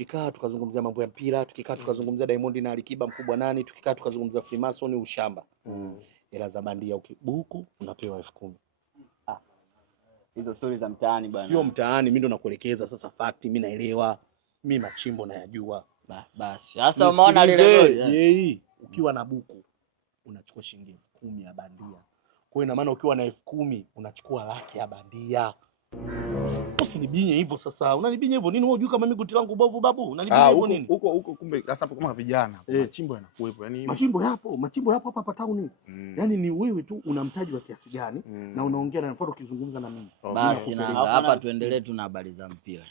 tukikaa tukazungumzia mambo ya mpira, tukikaa tukazungumzia Diamond na Alikiba mkubwa nani, tukikaa tukazungumzia Freemason ushamba. Hela za bandia ukibuku unapewa 10,000. Hizo story za mtaani bwana. Sio mtaani, mimi ndo nakuelekeza sasa fact, mimi naelewa. Mimi machimbo nayajua. Basi. Sasa umeona lile ukiwa na buku unachukua shilingi 10,000 ya bandia. Kwa hiyo ina maana ukiwa na 10,000 unachukua laki ya bandia. Usinibinye hivyo sasa. Unanibinye hivyo nini? Wewe unajua kama mimi guti langu bovu babu. Unanibinye hivyo nini? Huko kumbe sasa hapo kama vijana. Machimbo yanakuepo. Yaani machimbo yapo hapa town. Yaani ni wewe tu una mtaji wa kiasi gani na unaongea na mfano ukizungumza na mimi. Basi na hapa tuendelee tu na habari za mpira.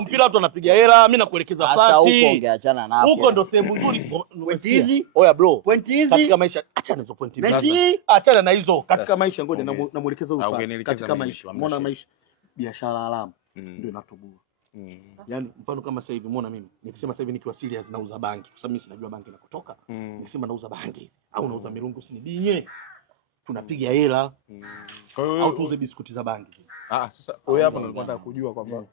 Mpira watu wanapiga hela, mimi nakuelekeza fact. Sasa huko ungeachana napo. Huko ndo sehemu nzuri. Point hizi. Oya bro. Point hizi. Katika maisha achana hizo point hizi. Achana na hizo. Katika maisha ngoja namuelekeza huyu fact. Katika maisha. Umeona maisha biashara haramu ndio inatubua. Yaani mfano kama sasa hivi umeona mimi nikisema sasa hivi nikiwa serious nauza bangi kwa sababu mimi sinajua bangi inakotoka. Nikisema nauza bangi au nauza mirungu usinibinye. Tunapiga hela. Au tuuze biskuti za bangi. Sasa wewe hapa ndio unataka kujua kwamba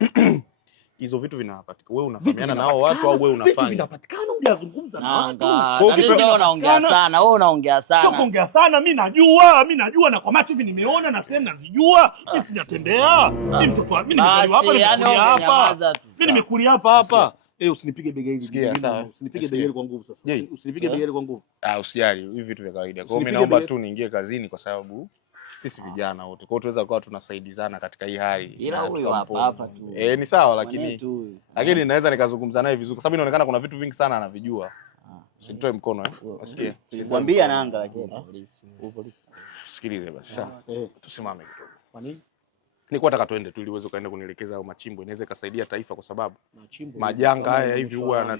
hizo vitu vinapatikana. Wewe unafahamiana nao watu au wewe unafanya? Vitu vinapatikana hujazungumza na watu. Wewe unaongea sana, wewe unaongea sana. Sio kuongea sana, mimi najua na kwa macho hivi nimeona na sehemu nazijua. Mimi sinatembea. Mimi mtoto wa mimi nimekulia hapa. Mimi nimekulia hapa. Usinipige bega hili. Usinipige bega hili kwa nguvu sasa. Usinipige bega hili kwa nguvu. Usijali, hivi vitu vya kawaida. Kwa hiyo mimi naomba tu niingie kazini kwa sababu sisi vijana wote. Kwa hiyo tunaweza kuwa tunasaidizana katika hii hali. Ila huyu hapa tu. Ni sawa lakini naweza nikazungumza naye vizuri kwa sababu inaonekana kuna vitu vingi sana anavijua. Usinitoe mkono Usikie. Nikwambia nanga lakini. Sikilize basi. Tusimame kidogo. Kwa nini? Nilikuwa nataka tuende tu ili uweze kaenda kunielekeza au machimbo inaweza kusaidia taifa kwa sababu majanga haya hivi huwa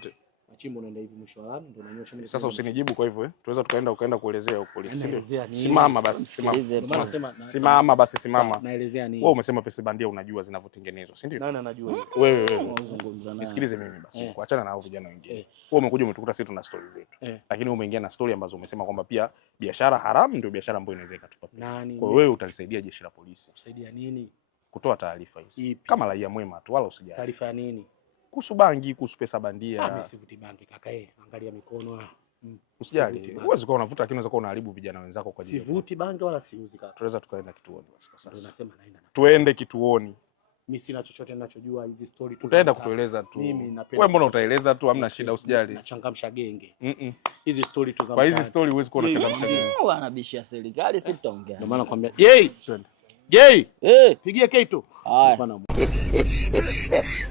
machimbo unaenda hivi mwisho wa lami ndio unanyosha mimi. Sasa usinijibu kwa hivyo tunaweza ukaenda kuelezea huko polisi. Simama basi simama. Simama. Naelezea nini? Wewe umesema pesa bandia unajua zinavyotengenezwa, si ndio? Nani anajua? Wewe unazungumza naye. Nisikilize mimi basi. Kuachana na hao vijana wengine. Wewe umekuja umetukuta sisi tuna stories zetu. Lakini wewe umeingia na story ambazo umesema kwamba pia biashara haramu ndio biashara ambayo inaweza ikatupa pesa. Kwa hiyo wewe utalisaidia jeshi la polisi. Kusaidia nini? Kutoa taarifa hizi. Kama raia mwema tu wala usijali. Taarifa ya nini? Kuhusu bangi, kuhusu pesa bandia. Mimi sivuti bangi kaka angalia mikono. Usijali. Huwezi kuwa unavuta lakini unaweza kuwa unaharibu vijana wenzako kwa ajili. Sivuti bangi wala siuzi kaka. Tunaweza tukaenda kituoni basi kwa sasa. Ndio nasema naenda. Tuende kituoni. Mimi sina chochote ninachojua hizi story tu. Tutaenda kutueleza tu. Wewe mbona utaeleza tu hamna shida usijali. Nachangamsha genge. Hizi story tu za. Kwa hizi story huwezi kuwa unachangamsha genge. Anabishia serikali sisi tutaongea. Ndio maana nakwambia, Pigie Keito. Haya.